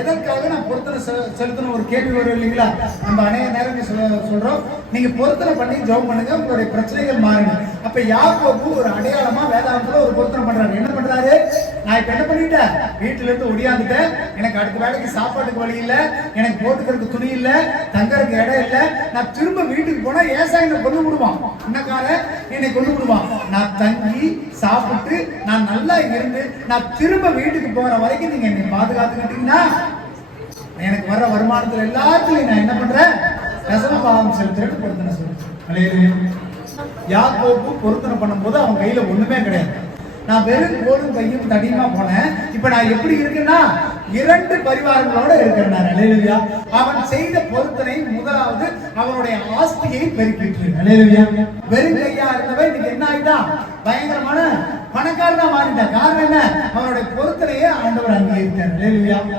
எதற்காக நான் பொருத்தனை செலுத்தணும் ஒரு கேள்வி வரும் இல்லைங்களா? நம்ம அநேக நேரம் சொல்றோம், நீங்க பொருத்தனை பண்ணி ஜெபம் பண்ணுங்க, உங்களுடைய பிரச்சனைகள் மாறும். அப்ப யாக்கோபு ஒரு அடையாளமா வேதாந்தத்துல ஒரு பொருத்தனை பண்றாரு. என்ன பண்றாரு? நான் இப்ப என்ன பண்ணிட்டேன், வீட்டுல இருந்து ஒடியாந்துட்டேன், எனக்கு அடுத்த வேலைக்கு சாப்பாட்டுக்கு வழி இல்ல, எனக்கு போட்டுக்கிறதுக்கு துணி இல்ல, தங்கறதுக்கு இடம் இல்ல, நான் திரும்ப வீட்டுக்கு போனா ஏசா என்ன கொண்டு விடுவான், அண்ணக்கார என்னை கொண்டு விடுவான். நான் தங்கி சாப்பிட்டு நான் நல்லா இருந்து நான் திரும்ப வீட்டுக்கு போற வரைக்கும் நீங்க என்னை பாதுகாத்துக்கிட்டீங்கன்னா எனக்கு வர்ற வருமானத்துல எல்லாத்துலயும் நான் என்ன பண்றேன், தசம பாகம் செலுத்துறேன்னு பொருத்தனை சொல்றேன். யாக்கோபு பொருத்தனை பண்ணும் போது அவன் கையில ஒண்ணுமே கிடையாது. நான் வெறும் கோலும் கையும் தடியுமா போனேன். இப்ப நான் எப்படி இருக்குன்னா 2 பரிவாரங்களோட இருக்கிறேன். அவன் செய்த பொருத்தனை முதலாவது அவனுடைய ஆஸ்தியை பெருக்கிட்டு. வெறும் கையா இருந்தவன் இன்னைக்கு என்ன ஆயிட்டான், பயங்கரமான பணக்காரனா மாறிட்டான். காரணம் என்ன? அவனுடைய பொருத்தனையே ஆண்டவர் அங்கீகரித்தார்.